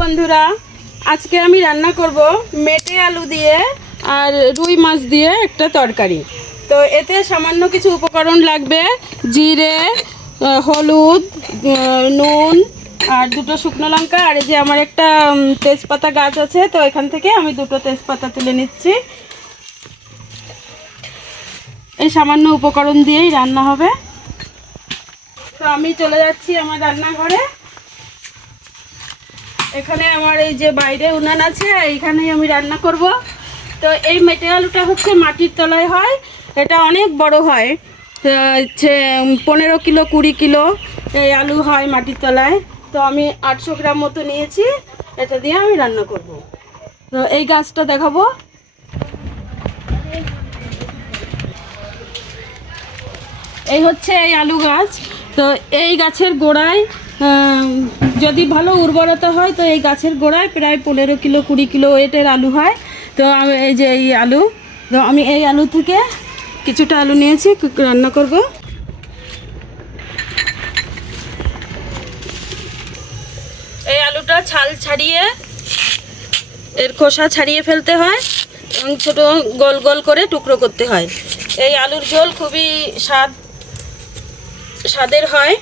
বন্ধুরা, আজকে আমি রান্না করব মেটে আলু দিয়ে আর রুই মাছ দিয়ে একটা তরকারি। তো এতে সামান্য কিছু উপকরণ লাগবে, জিরে হলুদ নুন আর দুটো শুকনো লঙ্কা আর যে আমার একটা তেজপাতা গাছ আছে, তো এখান থেকে আমি দুটো তেজপাতা তুলে নিচ্ছি। এই সামান্য উপকরণ দিয়েই রান্না হবে। তো আমি চলে যাচ্ছি আমার রান্নাঘরে। এখানে আমার এই যে বাইরে উনান আছে, এইখানেই আমি রান্না করব। তো এই মেটে আলুটা হচ্ছে মাটির তলায় হয়, এটা অনেক বড় হয়। হচ্ছে পনেরো কিলো, কুড়ি কিলো এই আলু হয় মাটির তলায়। তো আমি আটশো গ্রাম মতো নিয়েছি, এটা দিয়ে আমি রান্না করব। তো এই গাছটা দেখাবো। এই হচ্ছে এই আলু গাছ। তো এই গাছের গোড়ায় যদি ভালো উর্বরতা হয়, তো এই গাছের গোড়ায় প্রায় পনেরো কিলো, কুড়ি কিলো ওয়েটের আলু হয়। তো আমি এই যে এই আলু, তো আমি এই আলু থেকে কিছুটা আলু নিয়েছি রান্না করব। এই আলুটা ছাল ছাড়িয়ে, এর খোসা ছাড়িয়ে ফেলতে হয় এবং ছোটো গোল গোল করে টুকরো করতে হয়। এই আলুর ঝোল খুবই স্বাদ, স্বাদের হয়।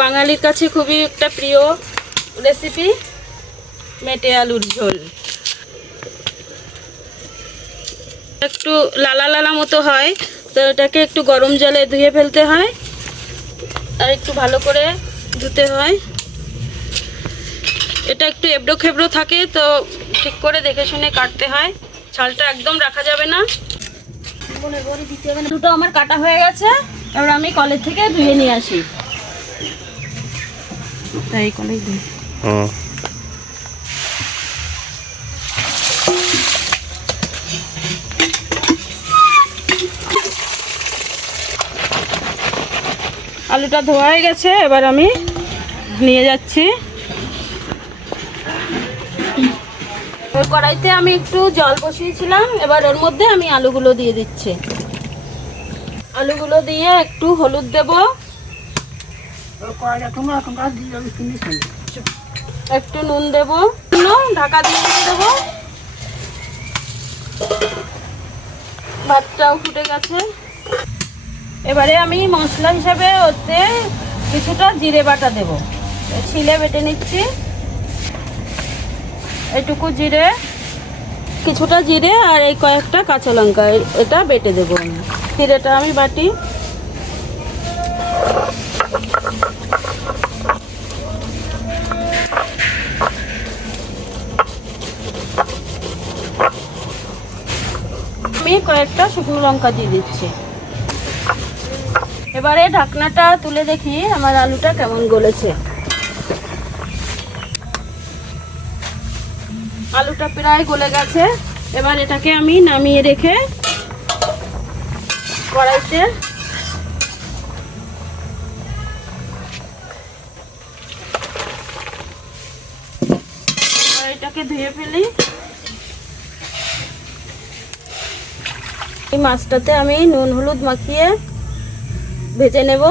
বাঙালির কাছে খুবই একটা প্রিয় রেসিপি মেটে আলুর ঝোল। একটু লালা লালা মতো হয়, তো এটাকে একটু গরম জলে ধুয়ে ফেলতে হয়, আর একটু ভালো করে ধুতে হয়। এটা একটু এবড়ো খেবড়ো থাকে, তো ঠিক করে দেখে শুনে কাটতে হয়। ছালটা একদম রাখা যাবে না। দুটো আমার কাটা হয়ে গেছে, এবার আমি কলের থেকে ধুয়ে নিয়ে আসি। তাই কলেই ধুই হুম। আলুটা ধোয়া হয়ে গেছে এবার আমি নিয়ে যাচ্ছি। কড়াইতে আমি একটু জল বসিয়েছিলাম এবার ওর মধ্যে আমি আলুগুলো দিয়ে দিচ্ছি। আলুগুলো দিয়ে একটু হলুদ দেব। একটু নুন দেব। ঢাকা দিয়ে দেবো। ভাতটাও ফুটে গেছে। এবারে আমি মশলা হিসাবে ওতে কিছুটা জিরে বাটা দেব। ছিলে বেটে নিচ্ছি। এটুকু জিরে, কিছুটা জিরে আর এই কয়েকটা কাঁচা লঙ্কা, এটা বেটে দেবো আমি। জিরেটা আমি বাটি। আমি কয়েকটা শুকনো লঙ্কা দিয়ে দিচ্ছি। এবারে ঢাকনাটা তুলে দেখি আমার আলুটা কেমন গলেছে। আলুটা প্রায় গলে গেছে। এবার এটাকে আমি নামিয়ে রেখে কড়াইতে কড়াইটাকে ধুয়ে ফেলি। এই মাছটাতে আমি নুন হলুদ মাখিয়ে ভেজে নেব।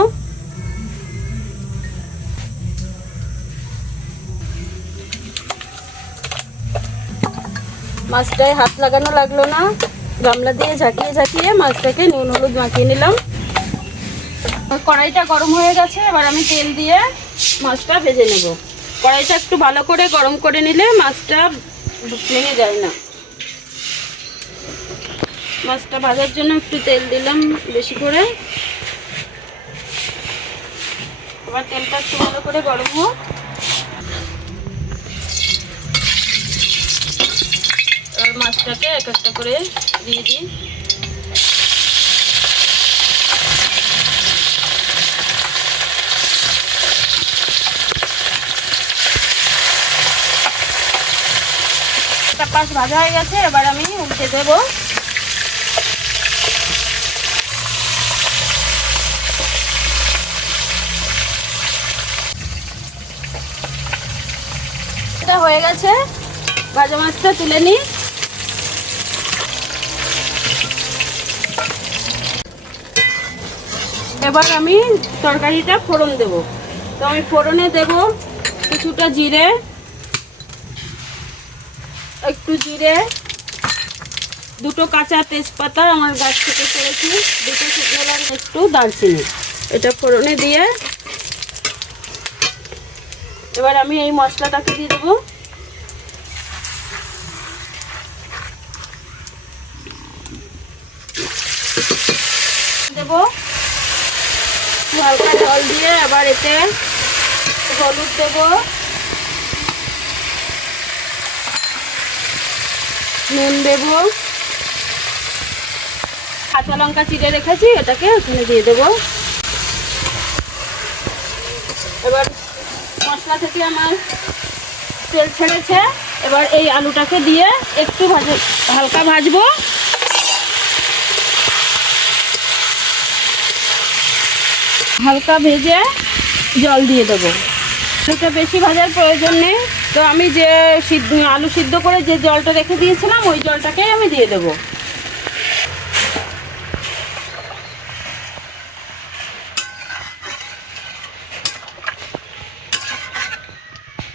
মাছটায় হাত লাগানো লাগল না, গামলা দিয়ে ঝাঁকিয়ে ঝাঁকিয়ে মাছটাকে নুন হলুদ মাখিয়ে নিলাম। কড়াইটা গরম হয়ে গেছে, এবার আমি তেল দিয়ে মাছটা ভেজে নেব। কড়াইটা একটু ভালো করে গরম করে নিলে মাছটা ভেঙে যায় না। মাছটা ভাজার জন্য একটু তেল দিলাম বেশি করে। আবার তেলটা একটু ভালো করে গরম হোক। মাছটাকে এক একটা করে দিয়ে দিই। পাশ ভাজা হয়ে গেছে, এবার আমি উল্টে দেবো। এটা হয়ে গেছে। ভাজা মাছটা তুলে নিই। এবার আমি তরকারিটা ফোড়ন দেব। তো আমি ফোড়নে দেব কিছুটা জিরে একটু জিরে, দুটো কাঁচা তেজপাতা আমার গাছ থেকে করেছি দুটো শুকনো লঙ্কা, একটু দারচিনি। এটা ফোড়নে দিয়ে এবার আমি এই মশলাটাকে দিয়ে দেবো। দেবো। হালকা জল দিয়ে আবার এতে হলুদ দেবো। নুন দেবো। কাঁচা লঙ্কা চিড়ে রেখেছি, এটাকে ওখানে দিয়ে দেবো। এবার মশলা থেকে আমার তেল ছেড়েছে। এবার এই আলুটাকে দিয়ে একটু ভাজ, হালকা ভাজবো। হালকা ভেজে জল দিয়ে দেবো। আলুটা বেশি ভাজার প্রয়োজন নেই। তো আমি যে আলু সিদ্ধ করে যে জলটা রেখে দিয়েছিলাম, ওই জলটাকেই আমি দিয়ে দেবো।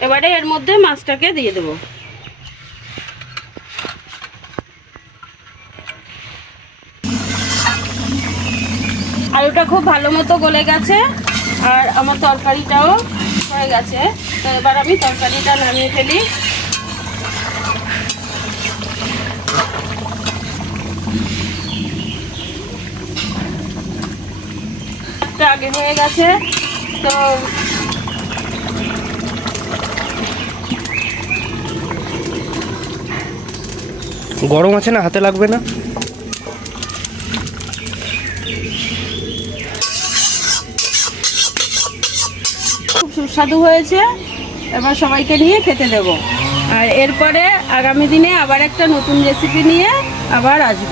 এবারে এর মধ্যে মাছটাকে দিয়ে দেবো। আলুটা খুব ভালো মতো গলে গেছে, আর আমার তরকারিটাও হয়ে গেছে। তো এবার আমি তরকারিটা নামিয়ে ফেলি। আগে হয়ে গেছে, তো গরম আছে না, হাতে লাগবে না? সুস্বাদু হয়েছে, এবার সবাইকে নিয়ে খেতে দেব। আর এরপরে আগামী দিনে আবার একটা নতুন রেসিপি নিয়ে আবার আসব।